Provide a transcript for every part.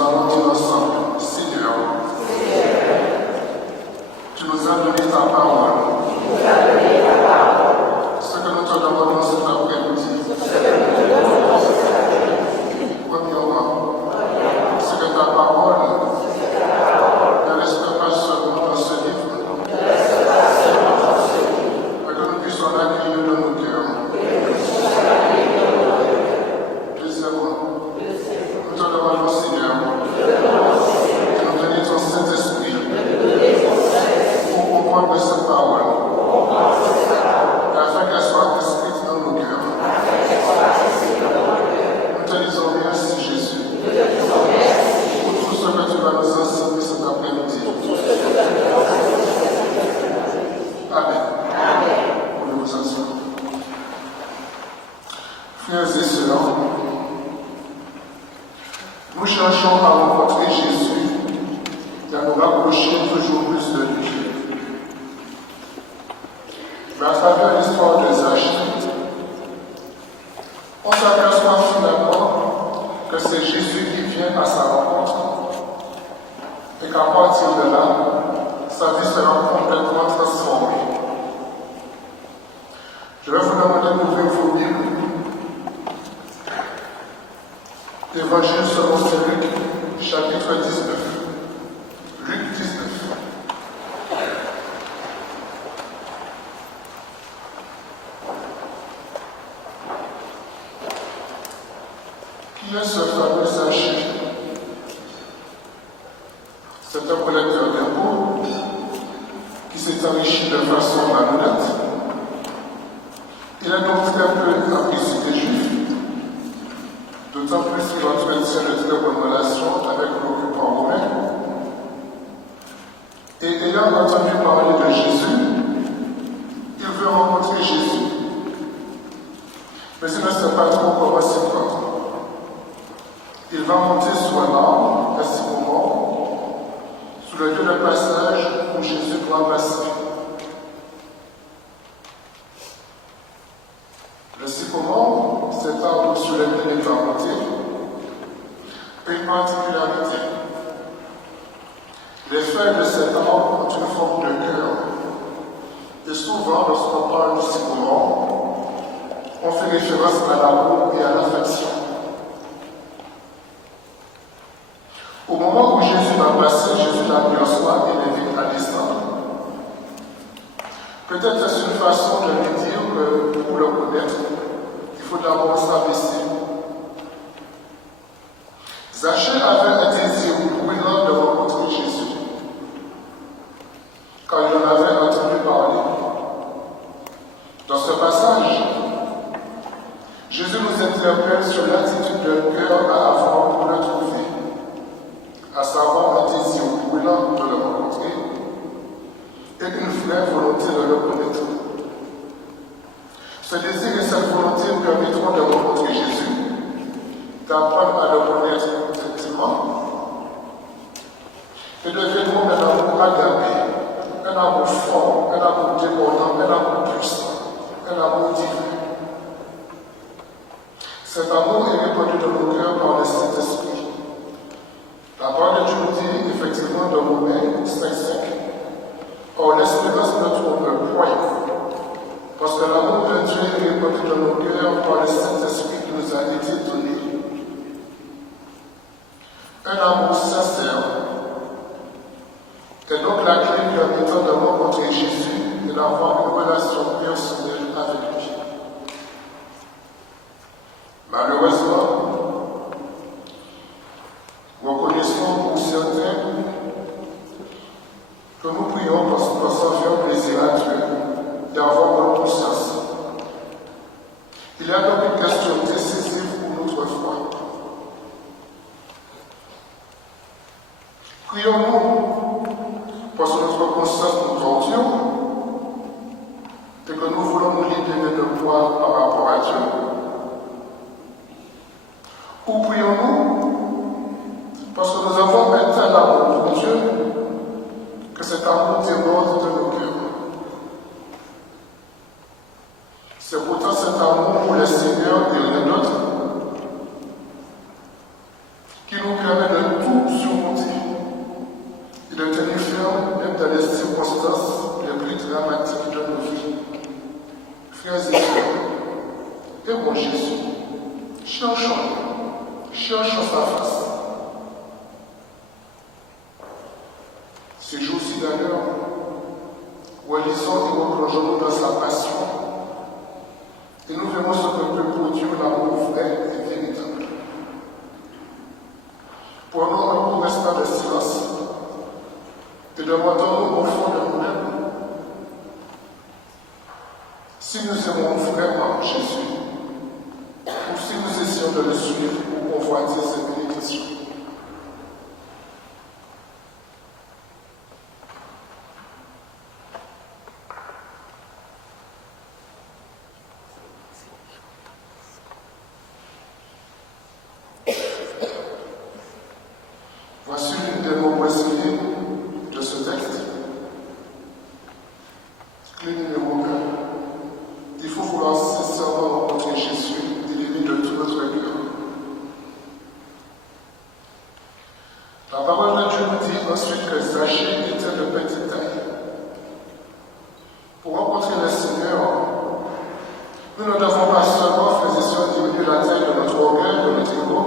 allons dire ensemble, Seigneur, tu nous as donné ta parole. Ce que nous te demandons cet après-midi. Premièrement, c'est que ta parole ne reste pas seulement dans ce livre, mais que nous puissions l'accueillir dans nos cœurs. Deuxièmement, nous te demandons, Seigneur, de nous donner ton Saint-Esprit pour comprendre cette parole, afin qu'elle soit inscrite dans nos cœurs. Nous te disons merci, Jésus, pour tout ce que tu vas nous enseigner cet après-midi. Amen. Nous nous asseyons. Frères et sœurs, nous cherchons à rencontrer Jésus et à nous rapprocher toujours plus de lui. Mais à travers l'histoire de Zachée, on s'aperçoit finalement que c'est Jésus qui vient à sa rencontre et qu'à partir de là, sa vie sera complètement transformée. Je vais vous demander d'ouvrir vos Bibles. Évangile selon Saint Luc, chapitre 19. Luc 19. Qui est ce fameux Zachée? C'est un collecteur d'impôts qui s'est enrichi de façon malhonnête. Il est donc très peu apprécié des Juifs, d'autant plus qu'il entretient de très bonnes relations avec l'occupant romain. Et ayant entendu parler de Jésus, il veut rencontrer Jésus. Mais il ne sait pas trop comment s'y prendre. Il va monter sur un arbre, un sycomore, sous le lieu de passage où Jésus doit passer. Le sycomore, cet arbre sur lequel il va monter, a une particularité. Les feuilles de cet arbre ont une forme de cœur. Et souvent, lorsqu'on parle du sycomore, on fait référence à l'amour et à l'affection. Au moment où Jésus va passer, Jésus l'aperçoit et l'invite à descendre. Peut-être est-ce une façon de lui dire que pour le connaître, il faut d'abord s'abaisser. Zachée avait un désir brûlant de rencontrer Jésus, car il en avait entendu parler. Dans ce passage, Jésus nous interpelle sur l'attitude de cœur à avoir pour le trouver, à savoir un désir brûlant de le rencontrer et une vraie volonté de le connaître. Ce désir et cette volonté nous permettront de rencontrer Jésus, d'apprendre à le connaître intimement et deviendrons un amour agapé, un amour fort, un amour débordant, un amour puissant, un amour divin. Cet amour est répandu dans nos cœurs par le Saint-Esprit. La parole de Dieu nous dit effectivement dans Romains 5:5. Or, l'espérance ne trompe point, parce que l'amour de Dieu est répandu dans nos cœurs par le Saint-Esprit qui nous a été donné. Un amour sincère est donc la clé permettant de rencontrer Jésus et d'avoir une relation personnelle avec lui. Malheureusement, reconnaissons pour certains que nous prions pour s'en faire plaisir à Dieu et avoir bonne conscience. Il y a donc une question décisive pour notre foi. Prions-nous parce que notre conscience nous torture et que nous voulons nous libérer de poids par rapport à Dieu? Ou prions-nous parce que nous avons un tel amour pour Dieu que cet amour déborde de nos cœurs? C'est pourtant cet amour pour le Seigneur et rien d'autre qui nous permet de tout dans les circonstances les plus dramatiques de nos vies. Frères et sœurs, aimons Jésus. Cherchons sa face. Ces jours-ci d'ailleurs, relisons et replongeons dans sa passion et nous verrons ce que peut produire l'amour vrai et véritable. Prenons un court instant de silence et demandons au fond de nous-mêmes si nous aimons vraiment Jésus ou si nous essayons de le suivre pour convoiter ses bénédictions. Voici l'une des nombreuses clés de ce texte. Clé numéro 1. Il faut vouloir sincèrement rencontrer Jésus et l'aimer de tout notre cœur. La parole de Dieu nous dit ensuite que Zachée était de petite taille. Pour rencontrer le Seigneur, nous ne devons pas seulement, frères et sœurs, diminuer la taille de notre orgueil, de notre ego,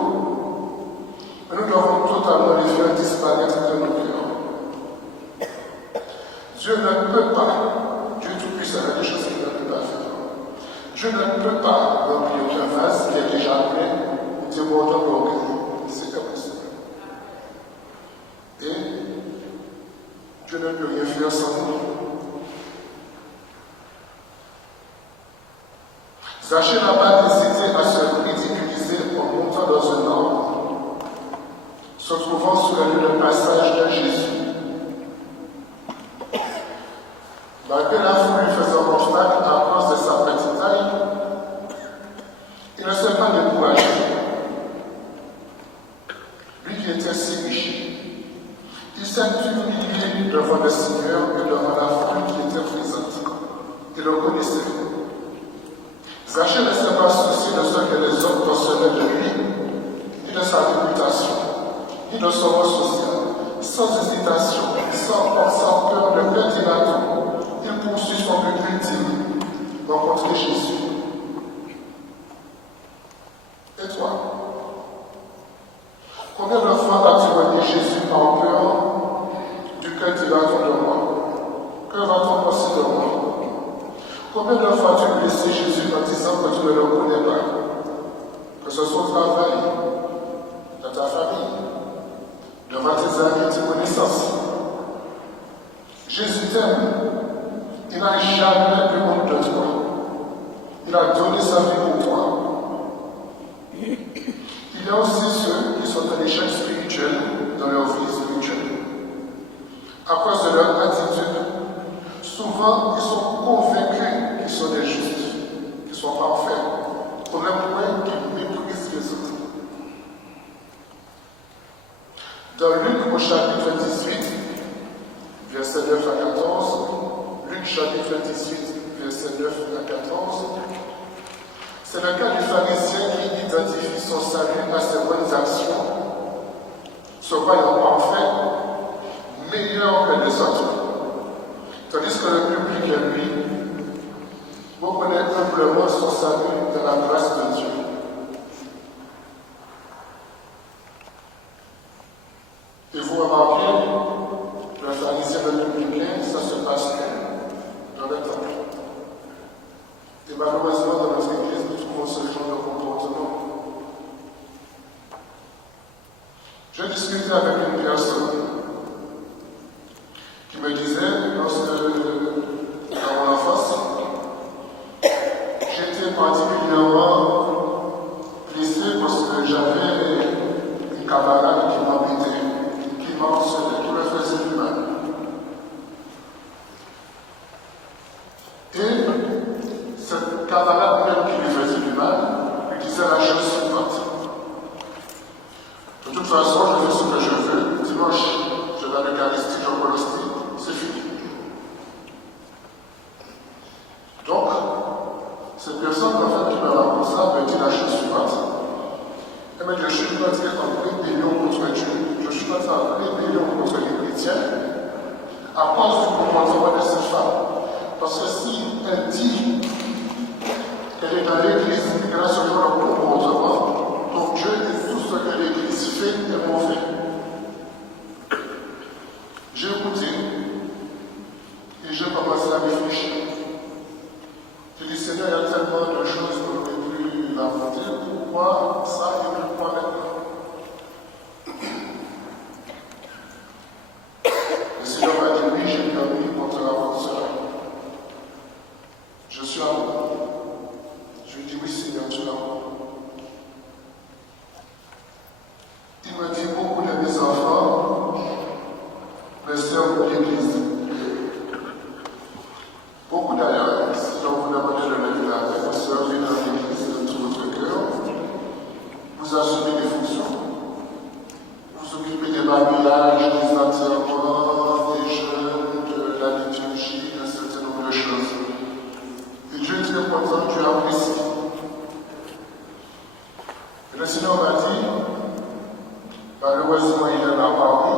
mais nous devons totalement les faire disparaître de nos cœurs. Dieu ne peut pas, Dieu tout-puissant a des choses qu'il ne peut pas faire. Dieu ne peut pas remplir un vase qui est déjà plein et débordant d'orgueil. C'est impossible. Et Dieu ne peut rien faire sans nous. Zachée n'a pas hésité à se ridiculiser en montant dans un arbre, se trouvant sur le lieu de passage de Jésus. Malgré la foule lui faisant obstacle à cause de sa petite taille, il ne s'est pas découragé. Lui qui était si riche, il s'est humilié devant le Seigneur et devant la foule qui était présente. Il le connaissait. Zachée ne s'est pas soucié de ce que les hommes pensaient de lui, ni de sa réputation, ni de son rang social. Sans hésitation, sans peur, le cœur dilatant, il poursuit son but ultime, rencontrer Jésus. Et toi? Combien de fois as-tu renié Jésus par peur du cœur dilatant de moi? Que va-t-on penser de moi? Combien de fois as-tu blessé Jésus en disant que tu ne le connais pas? Que ce soit au travail, dans ta famille, devant tes amis, tes connaissances. Jésus t'aime. Il n'a jamais eu honte de toi. Il a donné sa vie pour toi. Il y a aussi ceux qui sont en échec spirituel dans leur vie spirituelle. À cause de leur attitude, souvent ils sont convaincus qu'ils sont des justes, qu'ils sont parfaits, au même point qu'ils méprisent les autres. Dans Luc au chapitre 18, versets 9 à 14, Luc chapitre 18, versets 9 à 14, c'est le cas du pharisien qui identifie son salut à ses bonnes actions, se croyant parfait, meilleur que les autres. Tandis que le public, lui, reconnaît humblement son salut dans la grâce de Dieu. Et vous remarquez, le pharisien et le publicain, ça se passe dans le temple. Et malheureusement, dans notre église, nous trouvons ce genre de comportement. J'ai discuté avec une personne qui me disait, lorsque, dans mon enfance, j'étais particulièrement blessé parce que j'avais une camarade qui m'embêtait, qui m'harcelait, qui me faisait du mal. Et cette camarade même qui lui faisait du mal, lui disait la chose suivante. De toute façon, je fais ce que je veux. Dimanche, je vais à l'Eucharistie, je vois l'hostie, c'est fini. Donc, cette personne, en fait, qui me raconte ça, me dit la chose suivante. Elle me dit, je suis entré en rébellion contre Dieu. Je suis entré en rébellion contre les chrétiens à cause du comportement de cette femme. Parce que si elle dit qu'elle est dans l'église et qu'elle a seulement le comportement, donc Dieu dit tout ce que l'église fait est mauvais. J'ai écouté et j'ai commencé à réfléchir. Je dis, Seigneur, il y a tellement de choses qu'on aurait pu inventer. Pourquoi ça et pourquoi maintenant? Le Seigneur m'a dit, oui, j'ai permis pour te raconter cela. Je suis amoureux. Je lui dis, oui, Seigneur, tu l'as. Il me dit, beaucoup de mes enfants me servent de l'église. Beaucoup d'ailleurs, si on vous demandait de lever la tête, vous servez dans l'église de tout votre cœur, vous assumez des fonctions, vous occupez des babillages, des enterrements, des jeûnes, de la liturgie, d'un certain nombre de choses. Et Dieu est très content, Dieu apprécie. Et le Seigneur m'a dit, malheureusement il en a parlé,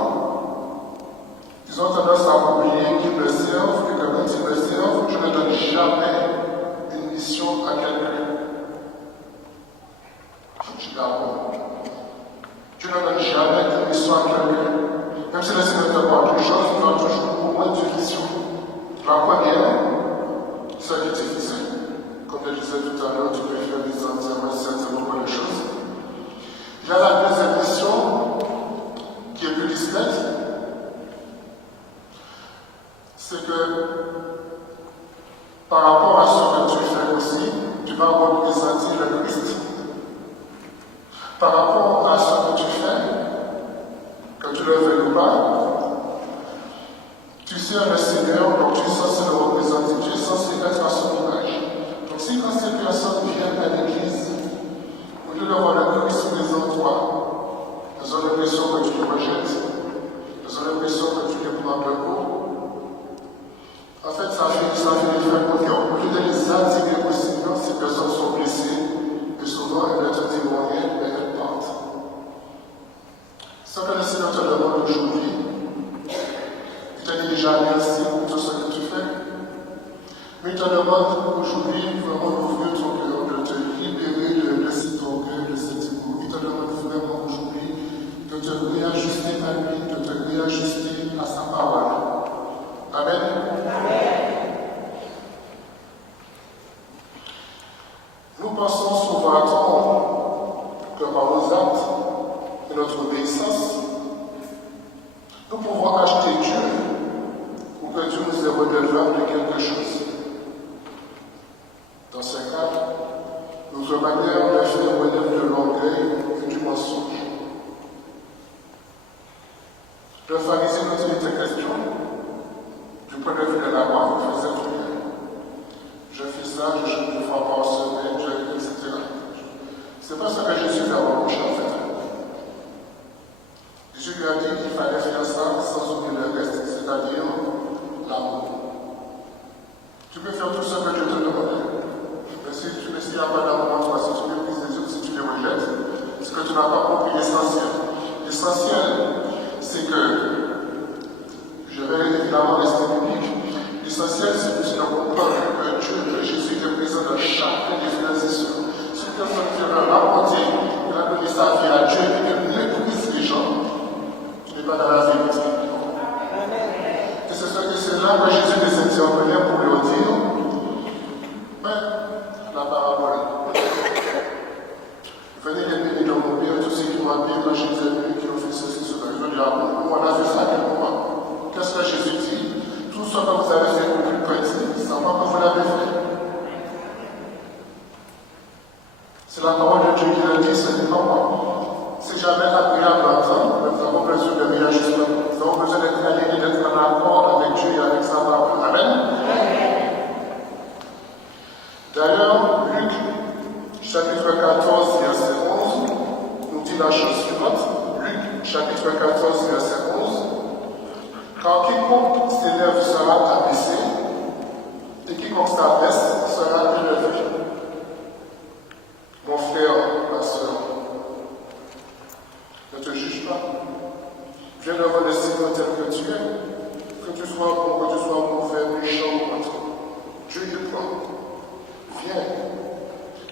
ils ont tendance à oublier qu'ils me servent et que même s'ils me servent, je ne donne jamais une mission à quelqu'un. Je dis d'accord. Je ne donne jamais une mission à quelqu'un. Même si le Seigneur te parle quelque chose, il doit toujours au moins deux missions. La première, c'est qui est difficile. Comme je disais tout à l'heure, tu peux faire des enterrements, un certain nombre de choses. Il y a la deuxième mission qui est plus discrète. C'est que par rapport à ce que tu fais aussi, tu vas représenter le Christ. Par rapport à ce que tu fais, que tu le veuilles ou pas, tu sers le Seigneur, donc tu es censé le représenter, tu es censé être à son image. Donc si quand ces personnes viennent à l'église, au lieu d'avoir le Christ présent en toi, elles ont l'impression que tu les rejettes, elles ont l'impression que tu les prends de haut. En fait, ça finit de faire confiance. Au lieu de les attirer au Seigneur, ces personnes sont blessées et souvent elles vont être témoignées, mais elles partent. Ce que le Seigneur te demande aujourd'hui, il te dit déjà merci pour tout ce que tu fais, mais il te demande aujourd'hui vraiment d'ouvrir ton cœur, de te libérer de cet orgueil, de cet égo. Il te demande vraiment aujourd'hui de te réajuster à lui, de te réajuster à sa parole. Amen. Nous pensons souvent que par nos actes et notre obéissance, nous pouvons acheter Dieu ou que Dieu nous est redevable de quelque chose. Dans ce cas, notre manière de faire relève de l'orgueil et du mensonge. Le pharisien, quand il était question, du point de vue de la loi, il faisait tout bien. Je fais ça, je chante 2 fois par semaine, etc. C'est pas ce que Jésus a reproché en fait. Jésus lui a dit qu'il fallait faire ça sans oublier le reste, c'est-à-dire l'amour. Tu peux faire tout ce que Dieu te demande. Mais si tu ne sais pas d'amour en toi, si tu méprises les autres, si tu les rejettes, c'est que tu n'as pas compris l'essentiel. L'essentiel, c'est que je vais évidemment rester public. L'essentiel, c'est que tu dois comprendre que Dieu, que Jésus est présent dans chacun des frères et sœurs. Si une personne qui a raconté, qui a donné sa vie à Dieu et qui méprise les gens, tu n'es pas dans la vérité. Et c'est là que Jésus les intervenait pour leur dire, mais la parabole. Venez les bénis dans mon Père, tous ceux qui m'ont appelé quand Jésus est venu, qui ont fait ceci, cela. Je veux dire, on a fait ça à quel moment? Qu'est-ce que Jésus dit? Tout ce que vous avez fait pour plus petit, c'est moi que vous l'avez fait. C'est la parole de Dieu qui le dit, ce n'est pas moi. C'est jamais agréable à entendre, mais nous avons besoin de réajustement. Nous avons besoin d'être alignés, d'être en accord avec Dieu et avec sa parole. Amen. D'ailleurs, Luc, chapitre 14, verset 11, nous dit la chose suivante. Luc, chapitre 14, verset 11. Car quiconque s'élève sera abaissé, et quiconque s'abaisse sera élevé. Mon frère, ma soeur, ne te juge pas. Viens devant le Seigneur tel que tu es, que tu sois bon, que tu sois mauvais, méchant ou autre. Dieu est toi. Viens.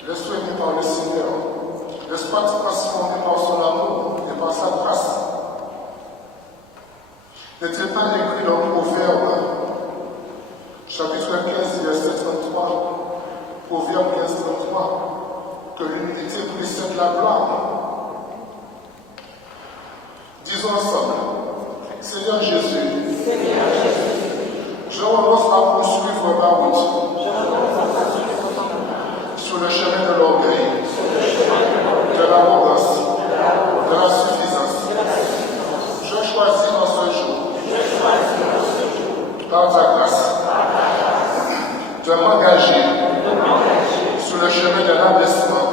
Laisse-toi aimer par le Seigneur. Laisse-toi te passionner par son amour et par sa grâce. N'est-il pas écrit dans Proverbe, chapitre 15, verset 33, Proverbe 15, 33, que l'humilité précède la gloire. Disons ensemble, Seigneur Jésus, je renonce à poursuivre ma route sur le chemin de l'orgueil, de l'arrogance, de la suffisance. Je choisis en ce jour, par ta grâce, de m'engager sur le chemin de l'abaissement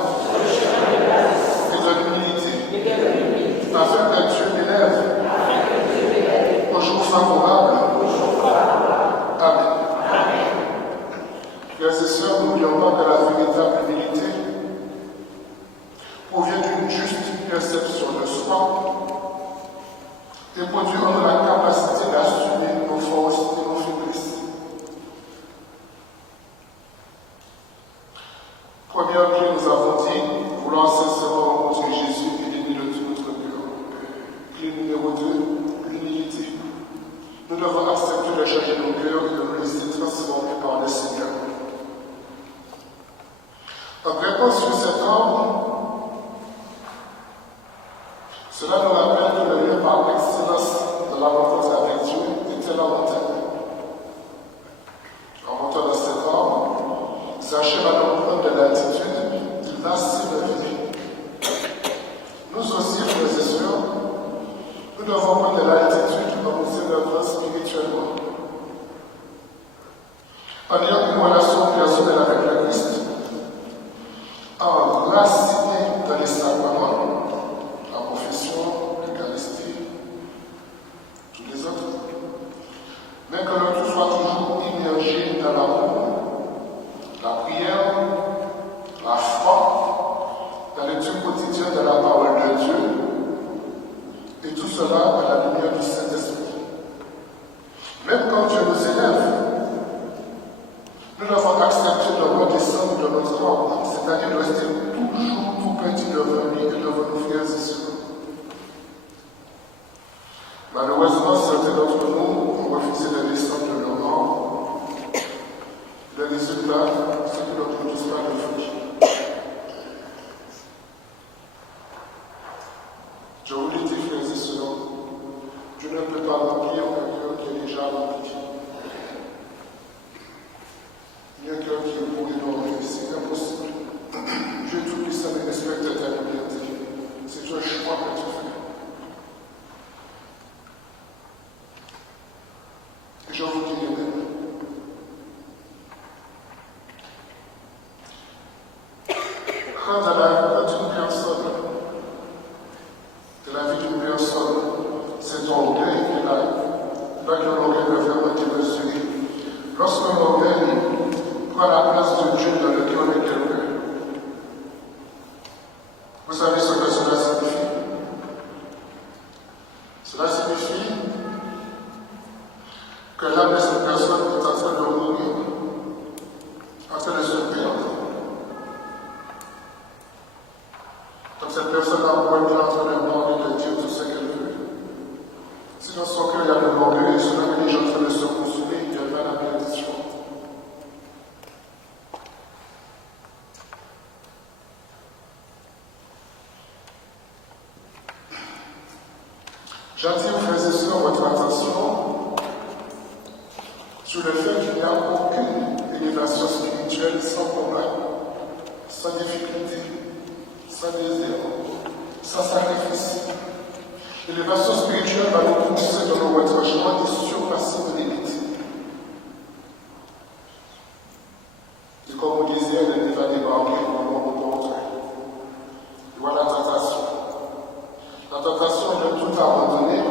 et de l'humilité, afin que Dieu m'élève au jour favorable. Amen. Frères et sœurs, n'oublions pas que la véritable humilité provient d'une juste perception de soi et produit en nous la capacité d'assumer nos forces et nos faiblesses. Première clé, nous avons dit, vouloir sincèrement rencontrer Jésus et l'aimer de tout notre cœur. Clé numéro 2, l'humilité. Nous devons accepter de changer nos cœurs et de nous laisser transformer par le Seigneur. En réponse sur cet ordre, cela nous rappelle que le lieu par excellence de la rencontre avec Dieu était la montagne. En montant dans cet ordre, Zachée va nous prendre de l'attitude d'une massive vie. Nous aussi, frères et sœurs, nous devons prendre de l'attitude de nous élever spirituellement. En ayant une relation personnelle avec le Christ, en l'enraciné dans les sacrements, la confession, l'Eucharistie, tous les autres, mais que le tout soit toujours immergé dans l'amour, la prière, la foi, la lecture quotidienne de la parole de Dieu, et tout cela à la lumière du Saint-Esprit. Même quand Dieu nous élève, nous devons accepter de redescendre de notre ordre, c'est-à-dire de rester toujours tout petit devant lui et devant nos frères et sœurs. Malheureusement, certains d'entre nous ont refusé de descendre de leur ordre. Le résultat, c'est que nous ne produisent pas de fruits. Je vous le dis, frères et sœurs, Dieu ne peut pas remplir un cœur qui est déjà rempli. Il y a un cœur qui est pourri d'orgueil, c'est impossible. Dieu est tout puissant et respecte ta liberté. C'est un choix que tu fais. Et je vous dis même. Quand une personne, de la vie d'une personne, c'est ton orgueil qui arrive. Pas que l'orgueil ne vient pas démesurer. Lorsqu'un orgueil prend la place de Dieu dans le cœur de quelqu'un, vous savez ce que cela signifie? Cela signifie que l'âme de cette personne est en train de mourir, en train de se perdre. Donc cette personne a pour être en train de demander de dire tout ce qu'elle veut. Si dans son cœur il y a de l'orgueil, cela que les gens sont en train de se consumer, il y a pas la bénédiction. J'attire, frères et sœurs, votre attention sur le fait qu'il n'y a aucune élévation spirituelle sans combat, sans difficulté, sans désir, sans sacrifice. L'élévation spirituelle va nous pousser dans nos retranchements et surpasser nos limites. Et comme on disait, elle va débarquer dans nos rencontres. Voilà la tentation. La tentation est de tout abandonner,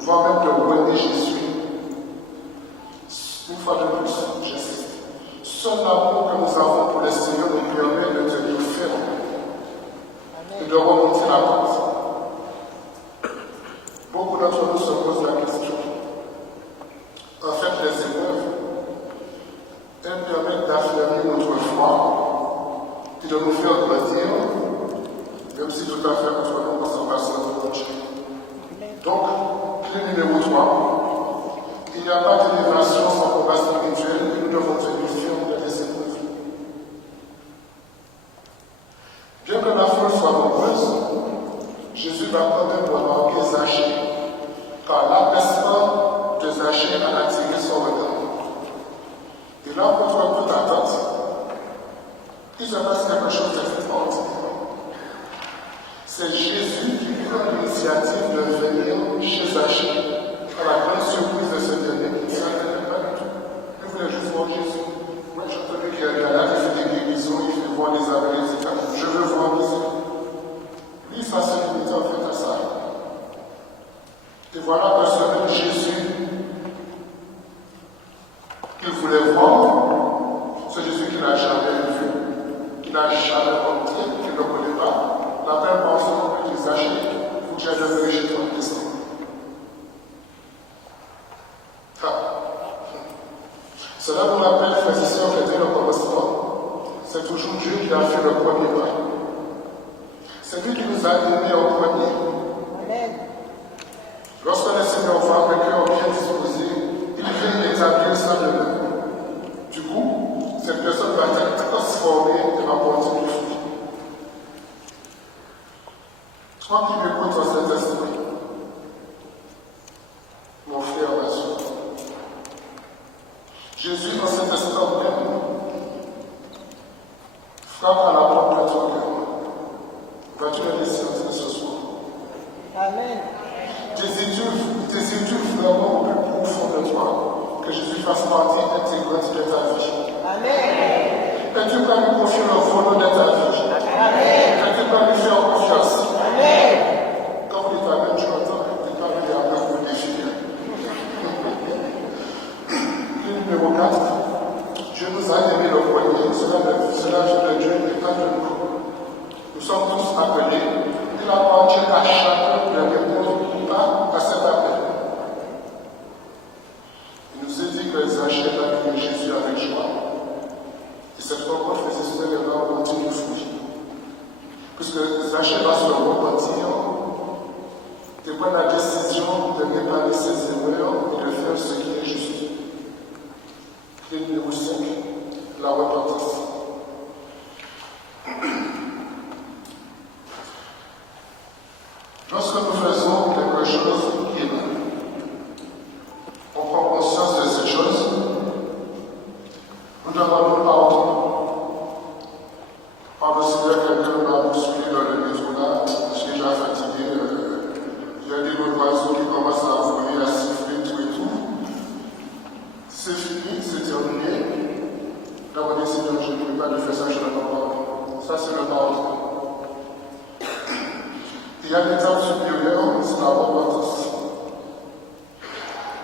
voire même de renier Jésus. Une fois de plus, j'insiste. Seul l'amour que nous avons pour le Seigneur nous permet de tenir ferme et de remonter la pente. Beaucoup d'entre nous se posent la question. En fait, les épreuves, elles permettent d'affermir notre foi et de nous faire grandir, même si tout à fait notre nom passe en passant de notre Dieu. Donc, clé numéro 3, il n'y a pas d'élévation sans combat spirituel et nous devons tenir ferme dans les épreuves. Bien que la foule soit nombreuse, Jésus va quand même remarquer Zachée, car l'abaissement de Zachée a attiré son regard. Et là, contre toute attente, il se passe quelque chose d'extraordinaire. C'est Jésus qui prend l'initiative de venir chez Zachée, à la grande surprise de ce dernier qui ne s'y attendait pas du tout. Il voulait juste voir Jésus. Moi, j'ai entendu qu'il est là, il fait des guérisons, il fait voir des aveugles, etc. Je veux voir Jésus. Lui, ça se limite en fait à ça. Et voilà que ce même Jésus qu'il voulait voir, ce Jésus qu'il n'a jamais vu, qu'il n'a jamais rencontré, qu'il ne connaît pas, l'appelle par son nom et dit Zachée, il faut que j'aille demeurer chez toi, descends. Cela nous rappelle, frères et sœurs, que dès le commencement, c'est toujours Dieu qui a fait le premier pas. C'est lui qui nous a aimés en premier. Amen. Lorsque le Seigneur voit un cœur bien disposé, il vient établir sa demeure. Du coup, cette personne va être transformée et va porter du fruit. Toi qui m'écoutes dans cet esprit, mon frère, ma soeur, Jésus, dans cet instant même, frappe à la porte de ton cœur. Vas-tu le laisser entrer ce soir? Amen. Désires-tu vraiment au plus profond de toi que Jésus fasse partie intégrante de ta vie? Amen. Es-tu prêt à lui confier le volant de ta vie? Amen. Es-tu prêt à lui faire confiance? Amen. Quand vous dites Amen, je l'entends, tu n'es pas venu à peine vous définir. Numéro 4, Dieu nous a aimé le premier, cela vient de Dieu et pas de nous. Nous sommes tous appelés, il appartient à chacun de répondre ou pas à cet appel. Il nous est dit que Zachée a accueilli Jésus avec joie. Et cette rencontre faisait cela va remonter du fruit. Puisque Zachée va se repentir et prendre la décision de réparer ses erreurs et de faire ce qui est juste. Clé numéro 5, la repentance. Lorsque nous faisons quelque chose qui est mal, on prend conscience de cette chose, nous demandons pardon. Pardon, si quelqu'un m'a bousculé dans le métro là, je suis déjà fatigué, il y a des oiseaux qui commencent à voler, à siffler, tout et tout. C'est fini, c'est terminé. D'avoir décidé que je ne pouvais pas le faire ça, je ne l'ai pas pardon. Ça, c'est le pardon. Il y a l'étape supérieure, c'est la repentance.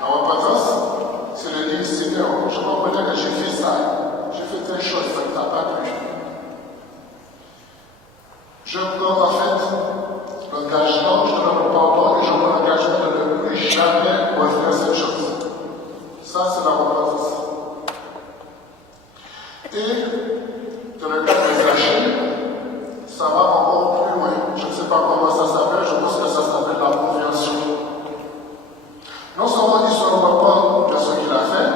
La repentance, c'est de dire Seigneur, je reconnais que j'ai fait ça, j'ai fait telle chose, ça ne t'a pas plu. Je prends en fait l'engagement, je donne le pardon et je prends l'engagement de ne plus jamais refaire cette chose. Ça, c'est la repentance. Et dans le cas des Zachée, ça va encore plus loin. Je ne sais pas comment ça s'appelle, je pense que ça s'appelle la conversion. Non seulement il se repent de ce qu'il a fait,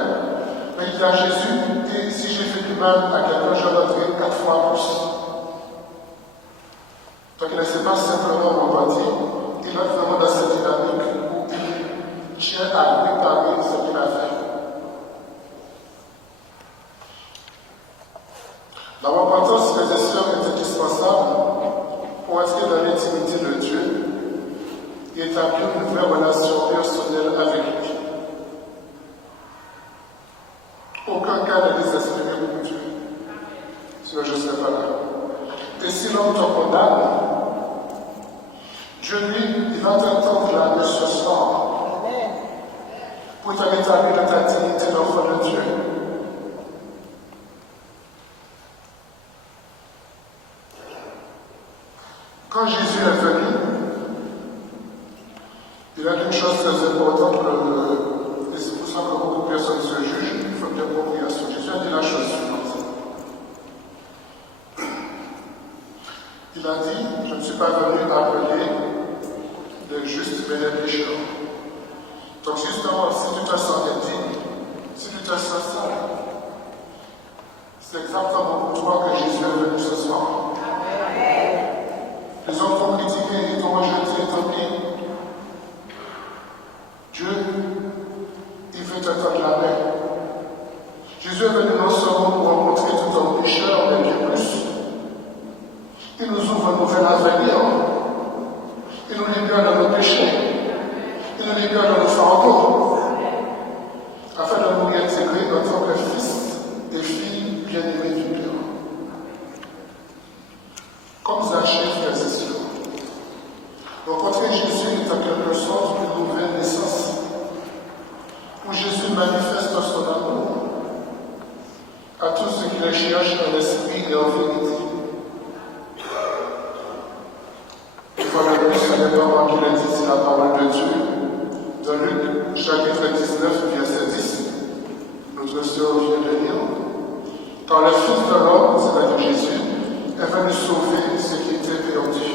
mais il dit à Jésus, et si j'ai fait du mal à quelqu'un, je donnerai 4 fois plus. Donc il ne s'est pas simplement repenti, il est vraiment dans cette dynamique où il tient à réparer ce qu'il a fait. La repentance, frères et sœurs, est indispensable pour entrer dans l'intimité de Dieu et établir une vraie relation personnelle avec lui. Aucun cas ne désespéré pour Dieu. Sinon, je ne serais pas là. Et si l'homme te condamne, Dieu, lui, il va t'entendre là ce soir pour te rétablir dans ta dignité d'enfant de Dieu. Quand Jésus est venu, il a dit une chose très importante, et c'est pour ça que beaucoup de l'appropriation. Jésus a dit la chose suivante. Il a dit, je ne suis pas venu appeler les justes, mais les pécheurs. Donc justement, si tu te sens indigne, si tu te sens sale, c'est exactement pour toi que Jésus est venu ce soir. Les hommes t'ont critiqué, ils t'ont rejeté, ils t'ont dit, Dieu, il veut te tendre la main. Jésus est venu non seulement pour rencontrer tout homme pécheur, mais bien plus. Il nous ouvre un nouvel avenir. Il nous libère de nos péchés. Il nous libère de nos fardeaux. Afin de nous réintégrer en tant que fils et filles bien-aimés du Père. Comme Zachée, frères et sœurs, rencontrer Jésus est en quelque sorte une nouvelle naissance, où Jésus manifeste son amour à tous ceux qui le cherchent en esprit et en vérité. Une fois de plus, ce n'est pas moi qui le dis, c'est la parole de Dieu. Dans Luc, chapitre 19, verset 10, notre sœur vient de lire. Car le Fils de l'homme, c'est-à-dire Jésus, est venu sauver ce qui était perdu.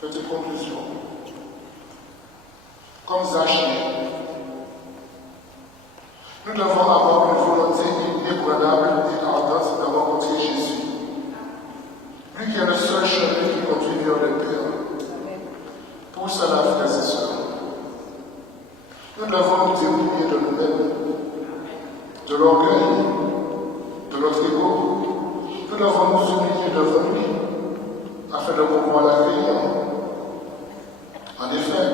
Petite conclusion. Comme Zachée, nous devons avoir une volonté inébranlable et ardente de rencontrer Jésus. Lui qui est le seul chemin qui conduit vers le Père. Pour cela, frères et sœurs, nous devons nous dépouiller de nous-mêmes, de l'orgueil, de notre ego. Nous devons nous humilier devant lui, afin de pouvoir l'accueillir. En effet,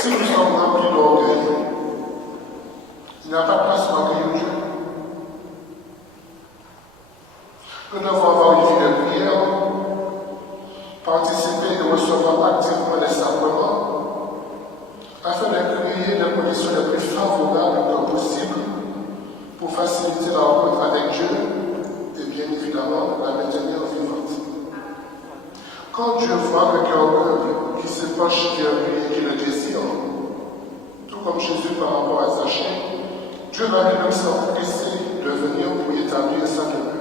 si nous sommes remplis d'orgueil, il n'y a pas de place pour accueillir Dieu. Nous devons avoir une vie de prière, participer et recevoir activement les sacrements, afin de créer les conditions les plus favorables que possible pour faciliter la rencontre avec Dieu et bien évidemment la maintenir vivante. Quand Dieu voit le cœur humble qui s'épanche vers lui et qui le désire, tout comme Jésus par rapport à Zachée, Dieu va lui-même s'empresser de venir pour y établir sa demeure.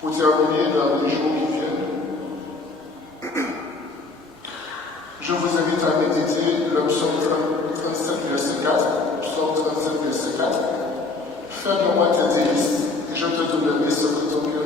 Pour terminer dans les jours qui viennent, je vous invite à méditer le psaume 37, verset 4. Psaume 37, verset 4. Fais de moi tes délices, et je te donnerai ce que ton cœur